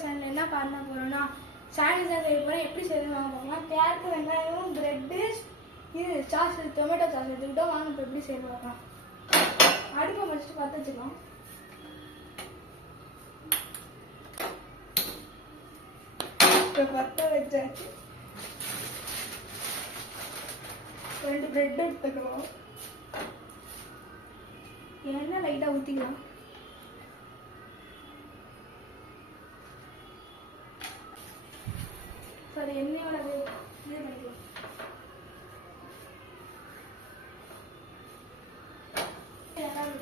Channel என்ன பண்ண போறோம்னா சாண்ட்விச் தான் செய்ய போறோம். எப்படி செய்யணும் வாங்க பார்க்கலாம். கேரட், வெங்காயம், பிரெட்டு, இது சாஸ், டொமேட்டோ சாஸ் எடுத்துக்கிட்டோம். வாங்க இப்போ எப்படி செய்ய பார்க்கலாம். அடுப்பை வச்சுட்டு பற்ற வச்சுக்கலாம். இப்போ பற்ற வச்சாச்சு. 2 பிரெட் எடுத்துக்கலாம். எண்ணெய் லைட்டாக ஊற்றிக்கலாம். சரி, எண்ணெயோட இது பண்ணிக்கலாம்.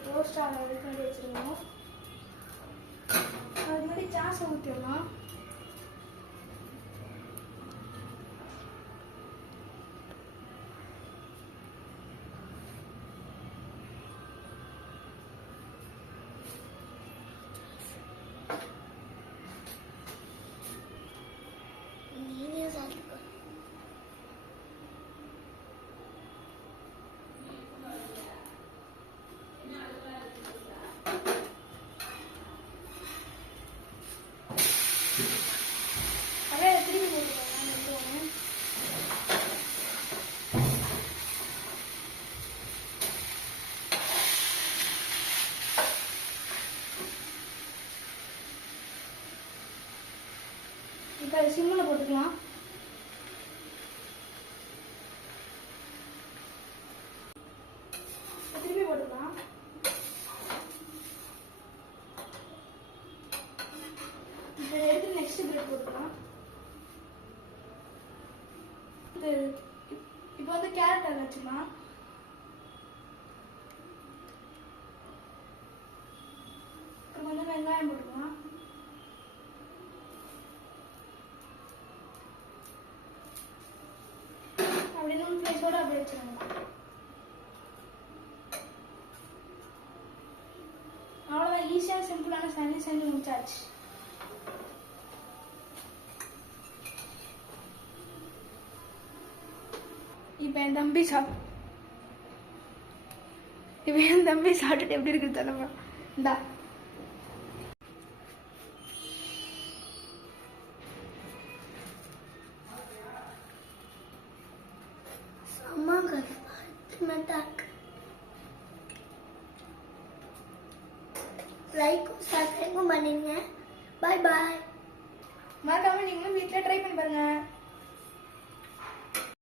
டோஸ்ட் ஆகிற வரைக்கும் வச்சுருக்கோம். அது மாதிரி சாஸை ஊற்றிடலாம். இப்போ சிம்மில் போட்டுக்கலாம். திருப்பி போட்டுக்கலாம். இப்போ எடுத்து நெக்ஸ்ட் பிரெட் போட்டுக்கலாம். இப்போ வந்து கேரட் அதில் வச்சுக்கலாம். கொஞ்சம் வெங்காயம் போட்டுக்கலாம். அப்படின்னு பிளேஸோட அப்படியே வச்சுருங்க. அவ்வளோதான், ஈஸியாக சிம்பிளான சாண்ட்விச் செஞ்சு முடிச்சாச்சு. இப்போ என் தம்பி சாப்பிட்டுட்டு எப்படி இருக்குது தலைவா. இந்தா லைக் சப்ஸ்கிரைப் பண்ணுங்க. பாய் பாய். மறக்காம நீங்களும் வீட்டில் ட்ரை பண்ணி பாருங்க.